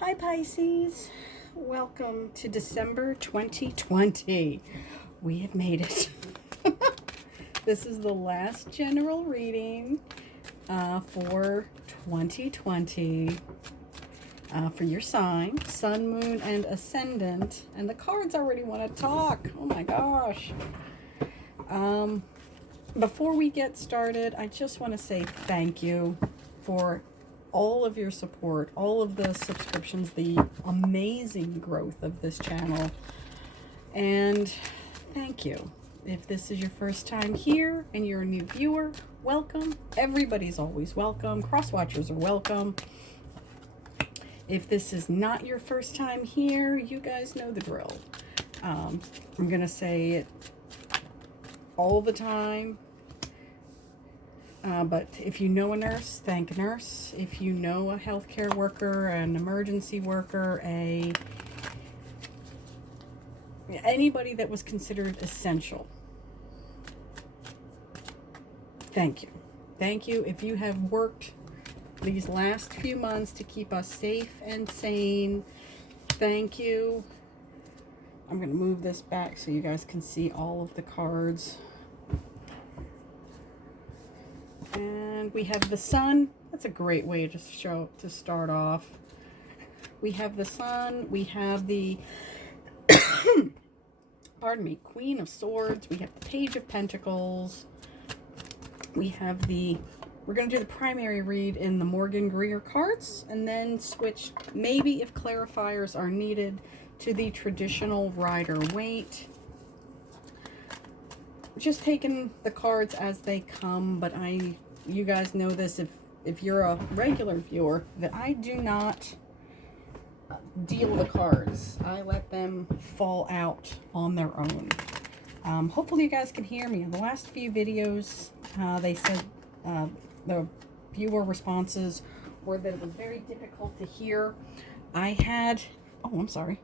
Hi Pisces, welcome to December 2020. We have made it. This is the last general reading for 2020 for your sign, Sun, Moon, and Ascendant. And the cards already want to talk. Oh my gosh. Before we get started, I just want to say thank you for all of your support, all of the subscriptions, the amazing growth of this channel. And thank you. If this is your first time here and you're a new viewer, welcome. Everybody's always welcome. Cross-watchers are welcome. If this is not your first time here, you guys know the drill. I'm going to say it all the time. But if you know a nurse, thank a nurse. If you know a healthcare worker, an emergency worker, anybody that was considered essential, thank you. Thank you. If you have worked these last few months to keep us safe and sane, thank you. I'm going to move this back so you guys can see all of the cards. And we have the Sun. That's a great way to start off. We have the Sun. We have the, pardon me, Queen of Swords. We have the Page of Pentacles. We have we're going to do the primary read in the Morgan Greer cards, and then switch, maybe if clarifiers are needed, to the traditional Rider-Waite. Just taking the cards as they come, but you guys know this if you're a regular viewer, that I do not deal the cards. I let them fall out on their own. Hopefully you guys can hear me. In the last few videos, they said the viewer responses were that it was very difficult to hear. I'm sorry,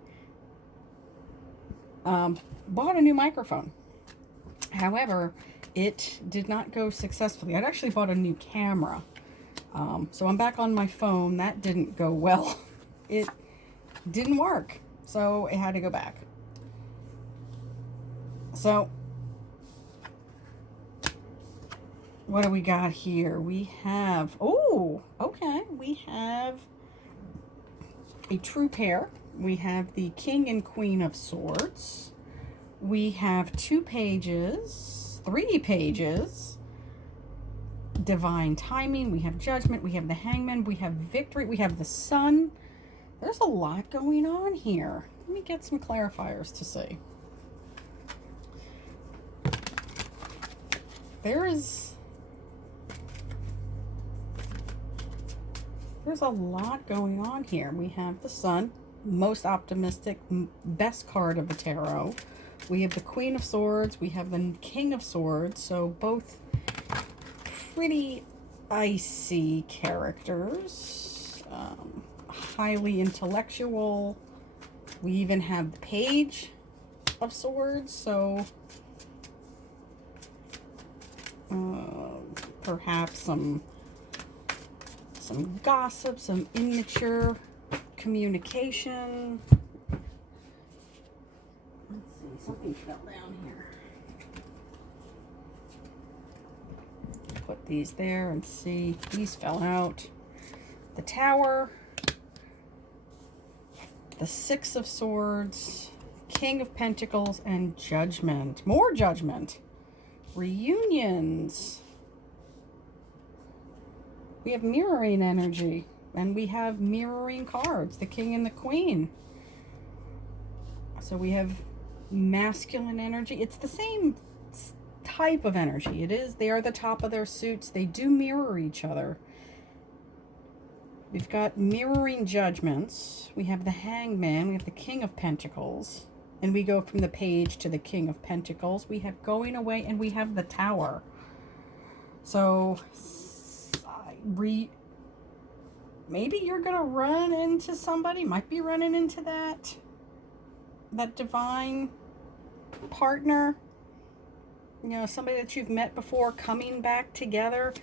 bought a new microphone. However, it did not go successfully. I'd actually bought a new camera. So I'm back on my phone. That didn't go well. It didn't work. So it had to go back. So what do we got here? We have, we have a true pair. We have the King and Queen of Swords. We have 2 pages, 3 pages, Divine Timing, we have Judgment, we have the Hangman, we have Victory, we have the Sun. There's a lot going on here. Let me get some clarifiers to see. There's a lot going on here. We have the Sun, most optimistic, best card of the tarot. We have the Queen of Swords. We have the King of Swords. So both pretty icy characters. Highly intellectual. We even have the Page of Swords. So perhaps some gossip, some immature communication. Something fell down here. Put these there and see. These fell out. The Tower. The Six of Swords. King of Pentacles and Judgment. More Judgment. Reunions. We have mirroring energy. And we have mirroring cards. The King and the Queen. So we have masculine energy. It's the same type of energy. They are the top of their suits. They do mirror each other. We've got mirroring judgments. We have the Hangman. We have the King of Pentacles. And we go from the Page to the King of Pentacles. We have going away, and we have the Tower. So maybe you're gonna run into somebody. Might be running into that divine partner, somebody that you've met before, coming back together,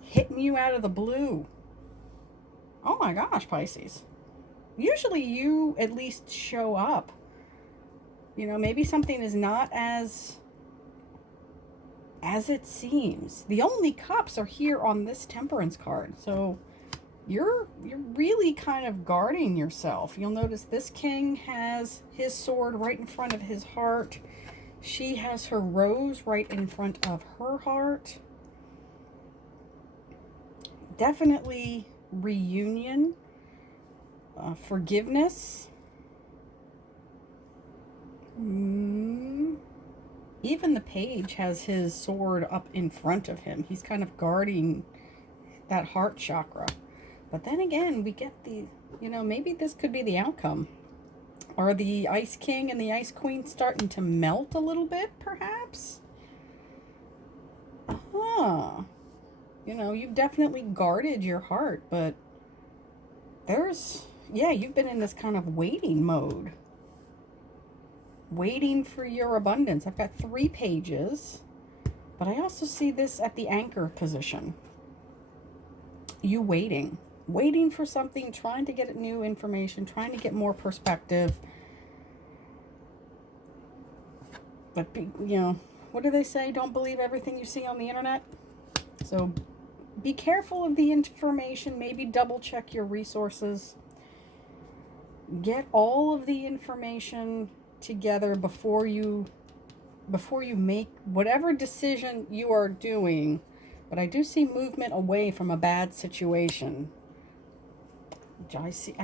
hitting you out of the blue. Oh my gosh, Pisces. usually you at least show up. You know, maybe something is not as it seems. The only cups are here on this temperance card. So you're really kind of guarding yourself. You'll notice this king has his sword right in front of his heart. She has her rose right in front of her heart. Definitely reunion, forgiveness. Even the page has his sword up in front of him. He's kind of guarding that heart chakra. But then again, we get the, you know, maybe this could be the outcome. Are the Ice King and the Ice Queen starting to melt a little bit, perhaps? Huh. You know, you've definitely guarded your heart, but yeah, you've been in this kind of waiting mode. Waiting for your abundance. I've got 3 pages, but I also see this at the anchor position. You waiting for something, trying to get new information, trying to get more perspective. But, you know, what do they say? Don't believe everything you see on the internet. So be careful of the information. Maybe double check your resources. Get all of the information together before you make whatever decision you are doing. But I do see movement away from a bad situation. I see,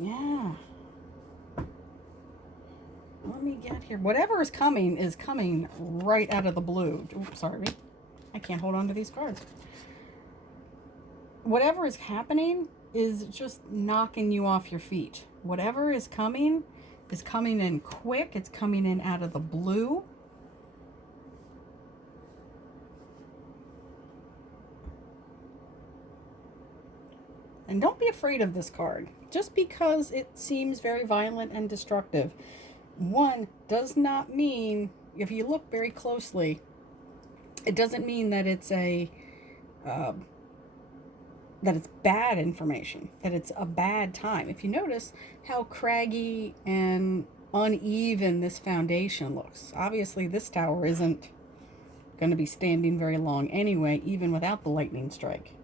yeah. Let me get here. Whatever is coming right out of the blue. Oops, sorry. I can't hold on to these cards. Whatever is happening is just knocking you off your feet. Whatever is coming in quick. It's coming in out of the blue. And don't be afraid of this card. Just because it seems very violent and destructive, one does not mean, if you look very closely, it doesn't mean that it's that it's bad information, that it's a bad time. If you notice how craggy and uneven this foundation looks, obviously this tower isn't going to be standing very long anyway, even without the lightning strike.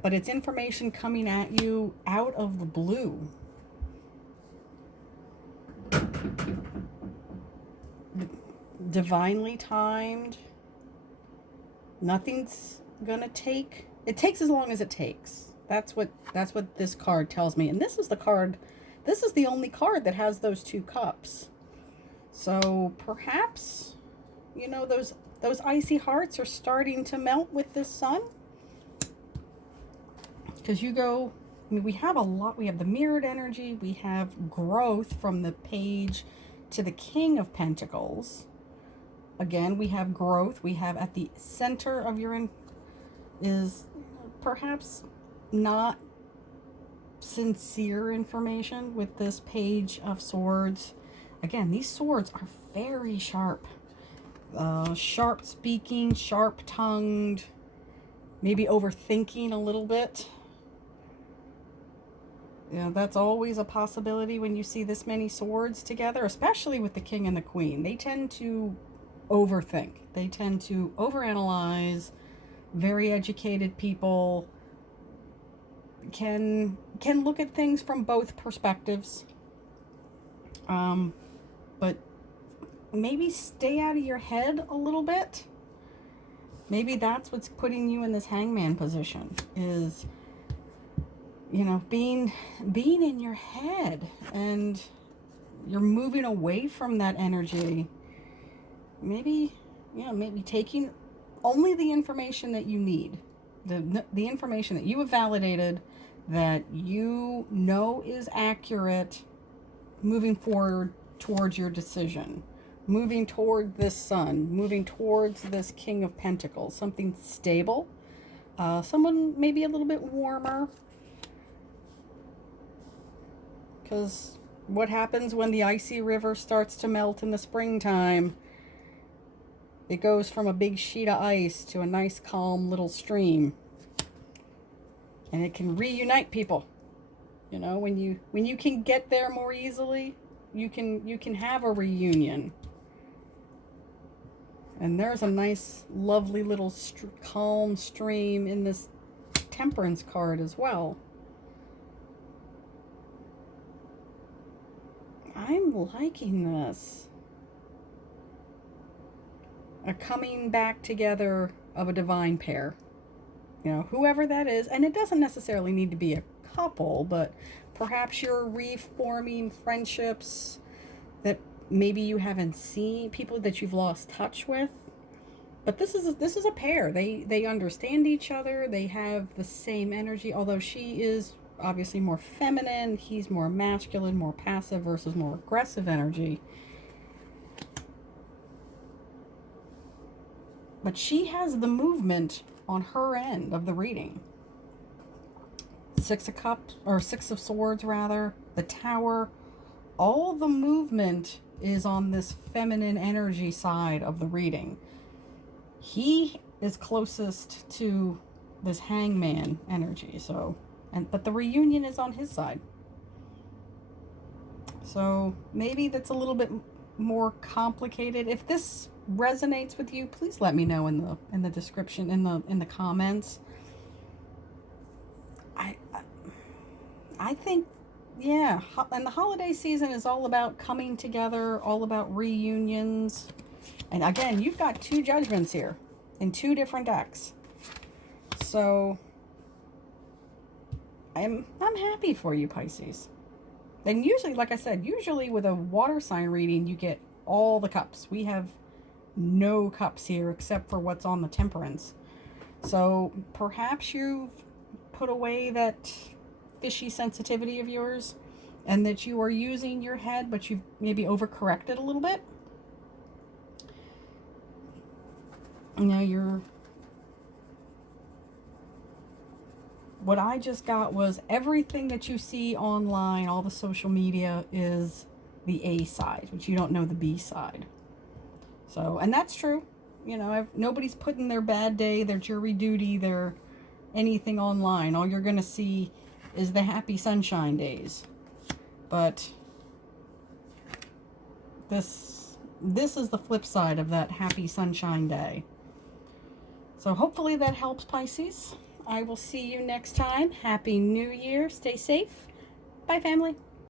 But it's information coming at you out of the blue. Divinely timed. Nothing's gonna take. It takes as long as it takes. That's what this card tells me. And this is the card. This is the only card that has those 2 cups. So perhaps, you know, those icy hearts are starting to melt with this sun. Because we have a lot. We have the mirrored energy. We have growth from the Page to the King of Pentacles. Again, we have growth. We have at the center of your is perhaps not sincere information with this Page of Swords. Again, these swords are very sharp. Sharp speaking, sharp tongued, maybe overthinking a little bit. You know, that's always a possibility when you see this many swords together, especially with the King and the Queen. They tend to overthink. They tend to overanalyze. Very educated people can look at things from both perspectives. But maybe stay out of your head a little bit. Maybe that's what's putting you in this hangman position, is, you know, being in your head, and you're moving away from that energy. Maybe, you know, maybe taking only the information that you need, the information that you have validated, that you know is accurate, moving forward towards your decision, moving toward this sun, moving towards this King of Pentacles, something stable, someone maybe a little bit warmer. Because what happens when the icy river starts to melt in the springtime? It goes from a big sheet of ice to a nice calm little stream. And it can reunite people. You know, when you can get there more easily, you can have a reunion. And there's a nice, lovely little calm stream in this Temperance card as well. I'm liking this. A coming back together of a divine pair. You know, whoever that is. And it doesn't necessarily need to be a couple, but perhaps you're reforming friendships that maybe you haven't seen, people that you've lost touch with. But this is a pair. They understand each other. They have the same energy, although she is obviously more feminine, he's more masculine, more passive versus more aggressive energy. But she has the movement on her end of the reading. Six of Cups, or Six of Swords rather, the Tower, all the movement is on this feminine energy side of the reading. He is closest to this Hangman energy, so, but the reunion is on his side. So maybe that's a little bit more complicated. If this resonates with you, please let me know in the description, in the comments. I think, yeah, and the holiday season is all about coming together, all about reunions. And again, you've got two judgments here in two different decks. So I'm happy for you, Pisces. And usually, like I said, usually with a water sign reading, you get all the cups. We have no cups here except for what's on the Temperance. So perhaps you've put away that fishy sensitivity of yours, and that you are using your head, but you've maybe overcorrected a little bit. Now what I just got was everything that you see online, all the social media, is the A side, but you don't know the B side. So, and that's true. Nobody's putting their bad day, their jury duty, their anything online. All you're going to see is the happy sunshine days. But this is the flip side of that happy sunshine day. So hopefully that helps, Pisces. I will see you next time. Happy New Year. Stay safe. Bye, family.